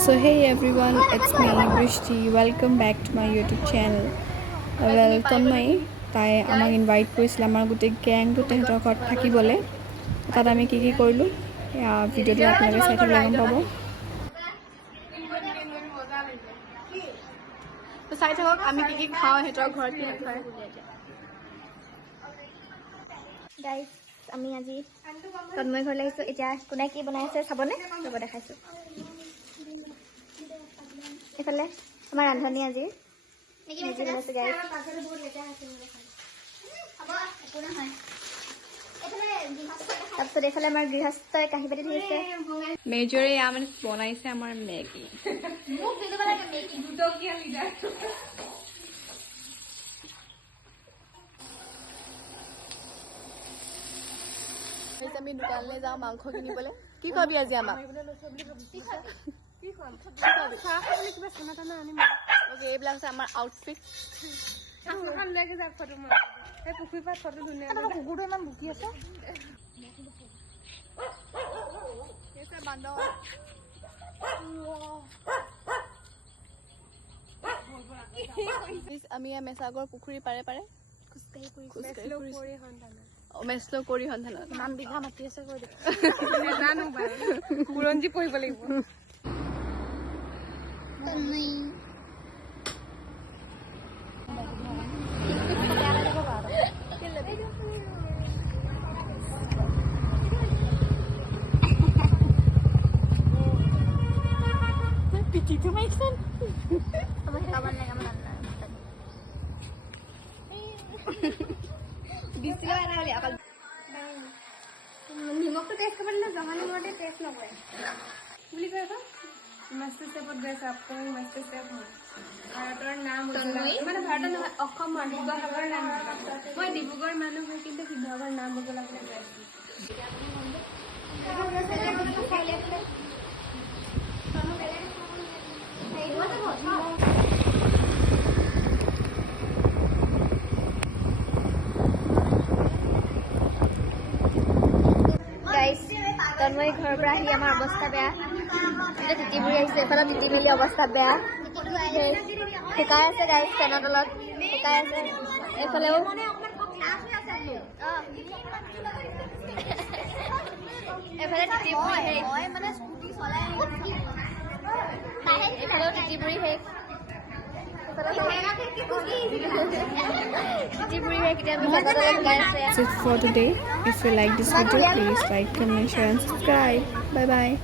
So hey everyone, it's me Brishti. Welcome back to my YouTube channel. Welcome my তাই আমাক invite কৰিছিল আমাৰ গোটেই গ্যাংটো তেহেঁতৰ ঘৰত থাকিবলৈ তাত আমি কি কি কৰিলোঁ ভিডিঅ'টো আপোনালোকে চাই থাকিলে গম পাব চাই থাকক আমি কি কি খাওঁ সিহঁতৰ ঘৰত কি খায় গাইজ আমি আজি তন্ময় ঘৰলৈ আহিছোঁ এতিয়া কোনে কি বনাই আছে চাবনে ৰ'ব দেখাইছোঁ এইফালে আমাৰ ৰান্ধনি আজি মেজি বনাইছে গাইজ তাৰপিছত এইফালে আমাৰ গৃহস্থই কাঁহী বাতি ধৰিছে মেজৰে মানে বনাইছে আমাৰ মেগী আমি দোকানলৈ যাওঁ মাংস কিনিবলৈ কি কবি আজি আমাক এইবিলাক আছে আমাৰ আউটফিট পুখুৰী পাৰ ফটো ধুনীয়া কুকুৰটো ইমান ভুকি আছে আমি মেছাগৰ পুখুৰী পাৰে পাৰে মেছলো কৰি সন্ধানত ইমান বিঘা মাটি আছে কৈ নাজানো বুৰঞ্জী পঢ়িব লাগিব পিঠিটো মাৰিছেন নিমখটো টেষ্ট কৰিব দিলে জহা নিমখতে টেষ্ট নকৰে বুলি কয় আকৌ মাষ্টাৰ চেফত গৈছে আপুনি মাষ্টাৰ চেফ হয় ভাৰতৰ নাম মানে ভাৰতৰ নহয় অসমৰ শিৱসাগৰৰ নাম মই ডিব্ৰুগড়ৰ মানুহ হয় কিন্তু শিৱসাগৰৰ নাম বদলাবলৈ গৈ আছোঁ তন্ময় ঘৰৰ পৰা আহি আমাৰ অৱস্থা বেয়া এতিয়া তিতিবুৰি আহিছে এইফালে তিতি মেলি অৱস্থা বেয়া শুকাই আছে গাইজ ফেনৰ তলত শুকাই আছে এইফালেও এইফালে এইফালেও তিতিবুৰি শেষ That's it for today. If you like this video, please like, comment, share and subscribe. Bye bye.